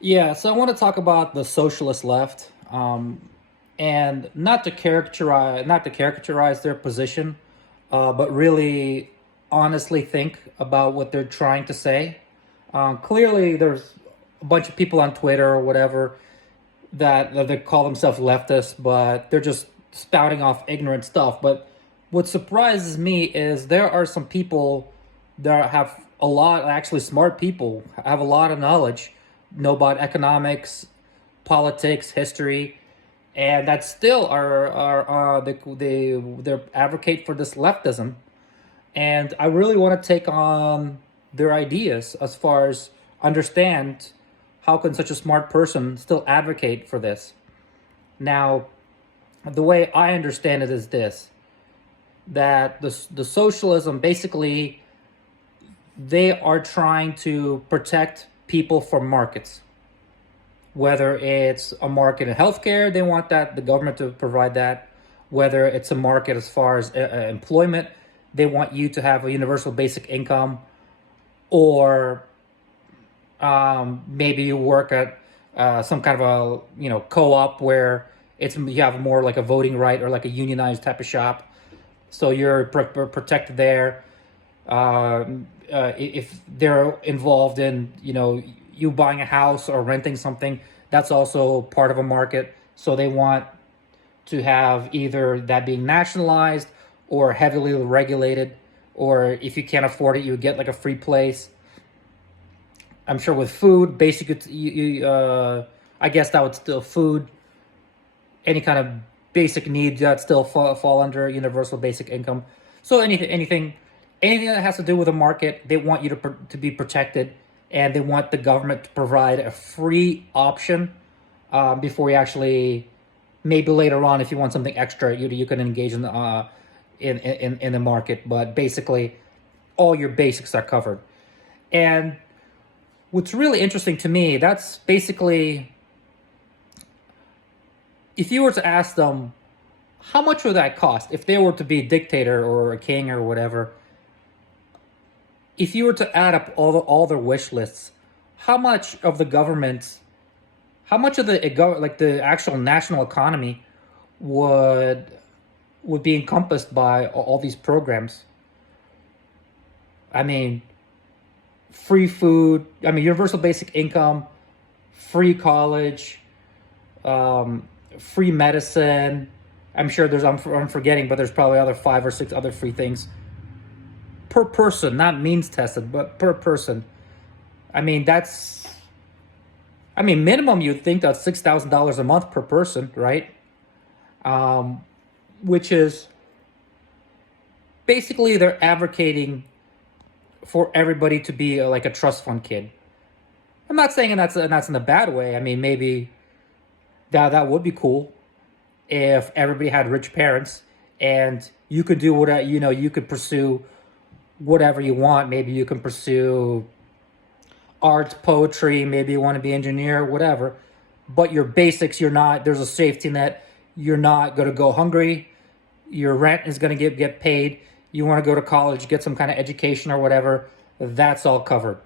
Yeah, so I want to talk about the socialist left, and not to characterize their position, but really honestly think about what they're trying to say. Clearly, there's a bunch of people on Twitter or whatever that they call themselves leftists, but they're just spouting off ignorant stuff. But what surprises me is there are some people that have a lot, actually smart people, have a lot of knowledge, know about economics, politics, history, and that still they advocate for this leftism. And I really want to take on their ideas as far as understand how can such a smart person still advocate for this. Now, the way I understand it is this: that the socialism basically they are trying to protect people from markets. Whether it's a market in healthcare, they want that the government to provide that. Whether it's a market as far as employment, they want you to have a universal basic income, or maybe you work at some kind of a co-op where it's you have more like a voting right or like a unionized type of shop, so you're protected there. If they're involved in you buying a house or renting something, that's also part of a market. So they want to have either that being nationalized or heavily regulated, or if you can't afford it, you get like a free place. I'm sure with food, basic, I guess that would still food, any kind of basic needs that still fall under universal basic income. So anything that has to do with a market, they want you to be protected, and they want the government to provide a free option before you actually, maybe later on, if you want something extra, you can engage in the in the market. But basically, all your basics are covered. And what's really interesting to me, that's basically, if you were to ask them how much would that cost if they were to be a dictator or a king or whatever, if you were to add up all their wish lists, how much of the government, how much of like the actual national economy would be encompassed by all these programs? I mean, free food. I mean, universal basic income, free college, free medicine. I'm sure I'm forgetting, but there's probably other 5 or 6 other free things per person, not means tested, but per person. I mean, minimum you'd think that's $6,000 a month per person, right? Um, which is basically they're advocating for everybody to be like a trust fund kid. I'm not saying that's in a bad way. I mean, maybe that would be cool if everybody had rich parents and you could do what you could pursue whatever you want. Maybe you can pursue art, poetry, maybe you want to be an engineer, whatever. But your basics, there's a safety net. You're not going to go hungry. Your rent is going to get paid. You want to go to college, get some kind of education or whatever. That's all covered.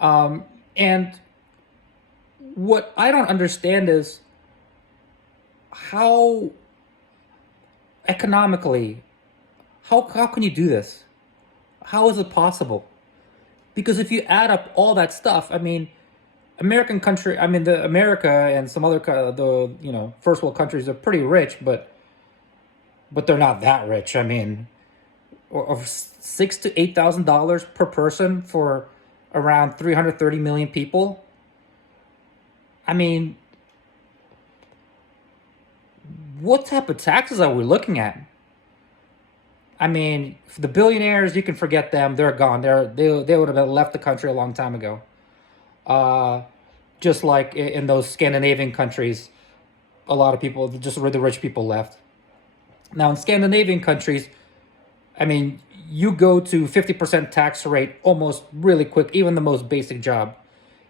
And what I don't understand is how economically, how can you do this? How is it possible? Because if you add up all that stuff, I mean, the America and some other the first world countries are pretty rich, but they're not that rich. I mean, or $6,000 to $8,000 per person for around 330 million people. I mean, what type of taxes are we looking at? I mean, for the billionaires, you can forget them. They're gone. They would have left the country a long time ago. Uh, just like in those Scandinavian countries, a lot of people, just where the rich people left. Now, in Scandinavian countries, I mean, you go to 50% tax rate almost really quick, even the most basic job.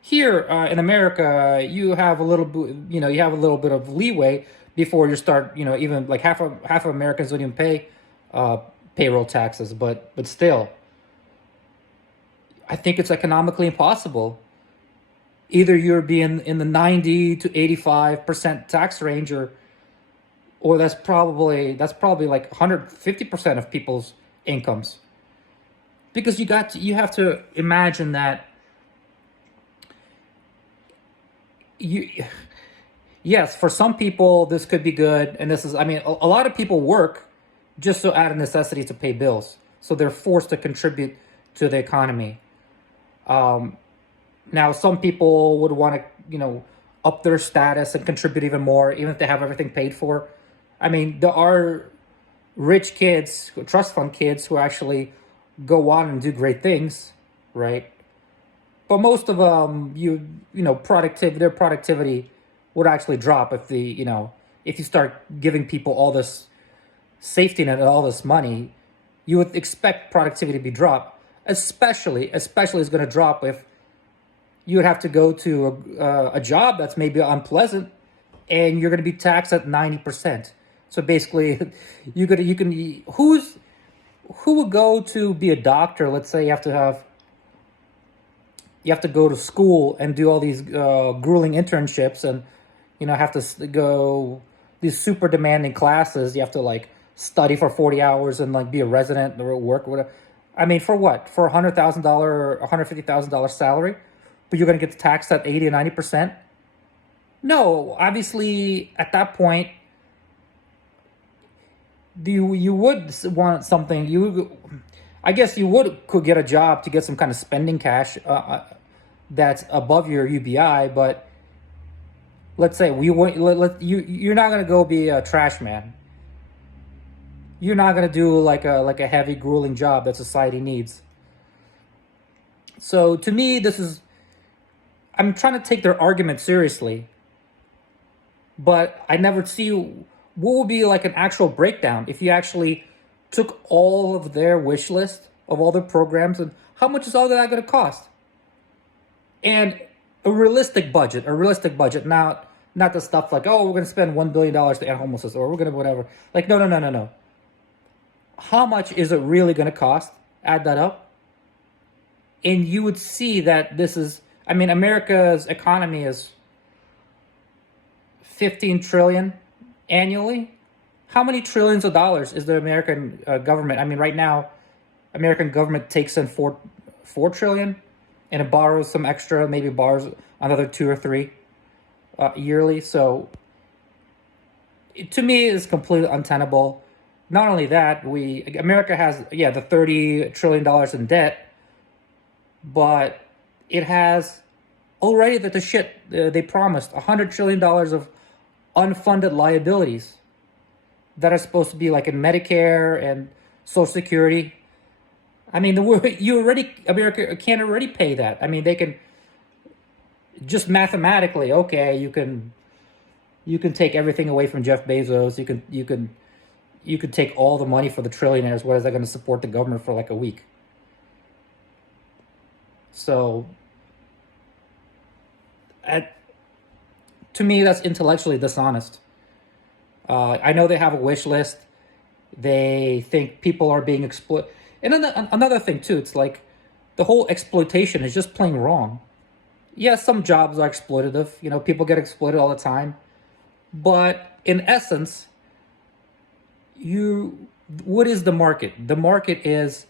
Here in America, you have a little bit, you have a little bit of leeway before you start, even like half of Americans don't even pay uh, payroll taxes, but still, I think it's economically impossible. either you're being in the 90 to 85% tax range, or that's probably like 150% of people's incomes. Because you have to imagine that you yes, for some people this could be good, and this is, I mean, a lot of people work just so out of necessity to pay bills, so they're forced to contribute to the economy. Um, Now, some people would want to, up their status and contribute even more, even if they have everything paid for. I mean, there are rich kids, trust fund kids, who actually go on and do great things, right? But most of them, their productivity would actually drop if you start giving people all this safety net and all this money. You would expect productivity to be dropped, especially is going to drop if you would have to go to a job that's maybe unpleasant, and you're going to be taxed at 90%. So basically, who would go to be a doctor? Let's say you have to go to school and do all these grueling internships, and have to go these super demanding classes. You have to like study for 40 hours and like be a resident or work or whatever. I mean, for what? For $100,000 or $150,000 salary, but you're going to get taxed at 80 or 90%? No, obviously at that point, you would want something. I guess could get a job to get some kind of spending cash that's above your UBI. But let's say you're not going to go be a trash man. You're not going to do like a heavy, grueling job that society needs. So to me, I'm trying to take their argument seriously, but I never see what would be like an actual breakdown if you actually took all of their wish list of all their programs, and how much is all that going to cost? And a realistic budget, not the stuff like, oh, we're going to spend $1 billion to end homelessness, or we're going to whatever. Like, no, no, no, no, no. How much is it really going to cost? Add that up, and you would see that America's economy is 15 trillion annually. How many trillions of dollars is the American government? I mean, right now, American government takes in 4 trillion, and it borrows some extra, maybe borrows another 2 or 3 yearly. So to me, it's completely untenable. Not only that, America has the $30 trillion in debt, but it has already they promised $100 trillion of unfunded liabilities that are supposed to be like in Medicare and Social Security. I mean, America can't already pay that. I mean, they can just mathematically, okay, you can take everything away from Jeff Bezos. You could take all the money for the trillionaires. What is that going to support the government for like a week? So, to me, that's intellectually dishonest. I know they have a wish list. They think people are being exploited. And then another thing too, it's like the whole exploitation is just plain wrong. Yes, some jobs are exploitative. People get exploited all the time. But in essence, what is the market? The market is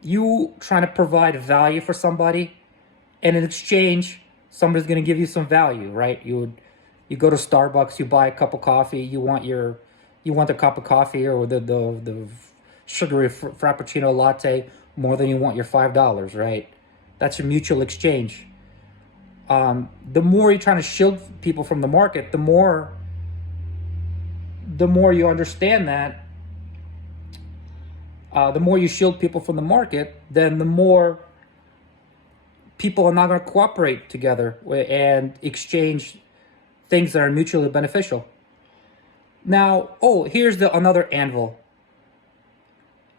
you trying to provide value for somebody, and in exchange, somebody's going to give you some value, right? You go to Starbucks, you buy a cup of coffee, you want the cup of coffee or the sugary frappuccino latte more than you want your $5, right? That's a mutual exchange. The more you're trying to shield people from the market, the more you understand that. The more you shield people from the market, then the more people are not going to cooperate together and exchange things that are mutually beneficial. Now, here's another anvil.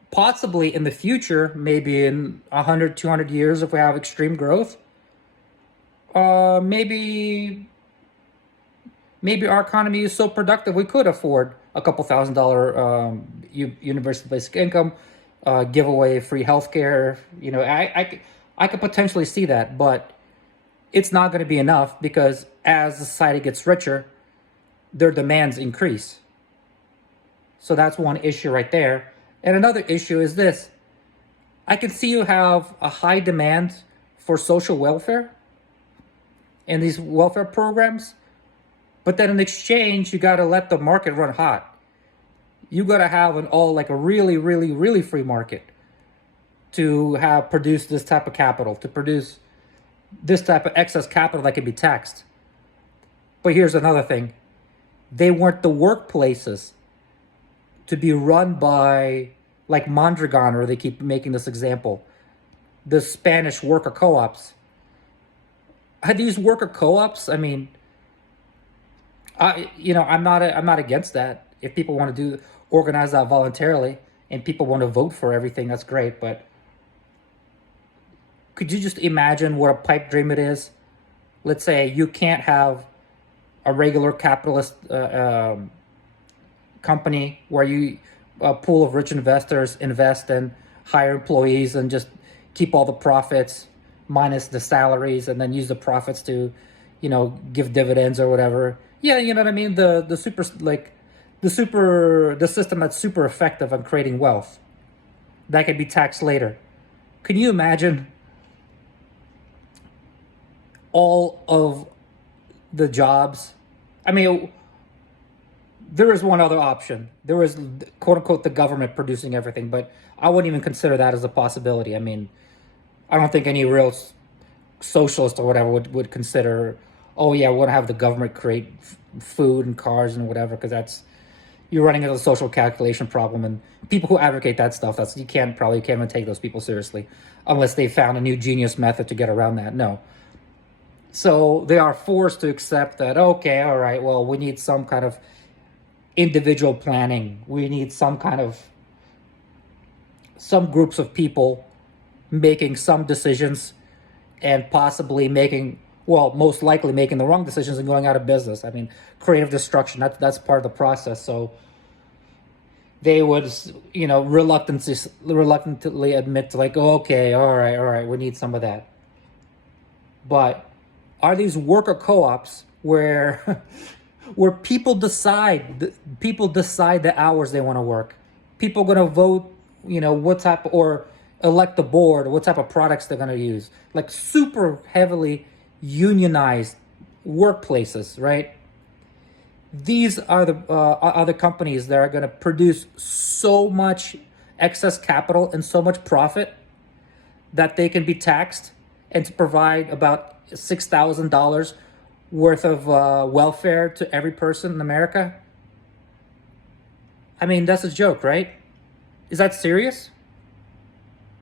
Possibly in the future, maybe in 100, 200 years, if we have extreme growth, maybe our economy is so productive we could afford a couple $1,000 universal basic income, give away free healthcare. I could potentially see that, but it's not going to be enough because as the society gets richer, their demands increase. So that's one issue right there. And another issue is this. I can see you have a high demand for social welfare and these welfare programs, but then in exchange, you got to let the market run hot. You got to have an all like a really, really, really free market to have produce this type of capital, to produce this type of excess capital that can be taxed. But here's another thing. They want the workplaces to be run by like Mondragon, or they keep making this example, the Spanish worker co-ops. Are these worker co-ops? I mean, I'm not against that. If people want to organize that voluntarily and people want to vote for everything, that's great. But could you just imagine what a pipe dream it is? Let's say you can't have a regular capitalist company where a pool of rich investors invest and hire employees and just keep all the profits minus the salaries and then use the profits to, give dividends or whatever. Yeah, you know what I mean? The system that's super effective on creating wealth that can be taxed later. Can you imagine all of the jobs? I mean, there is one other option. There is, quote unquote, the government producing everything, but I wouldn't even consider that as a possibility. I mean, I don't think any real socialist or whatever would consider, oh yeah, we want to have the government create food and cars and whatever, because you're running into a social calculation problem. And people who advocate that stuff, you can't even take those people seriously unless they found a new genius method to get around that. No. So they are forced to accept that, okay, all right, well, we need some kind of individual planning. We need some groups of people making some decisions and possibly most likely making the wrong decisions and going out of business. I mean, creative destruction, that's part of the process. So they would, reluctantly admit to like, oh, okay, all right, we need some of that. But are these worker co-ops where people decide the hours they want to work? People going to vote, what type, or elect the board, or what type of products they're going to use. Like super heavily unionized workplaces, right? These are the companies that are going to produce so much excess capital and so much profit that they can be taxed and to provide about $6,000 worth of welfare to every person in America. I mean, that's a joke, right? Is that serious?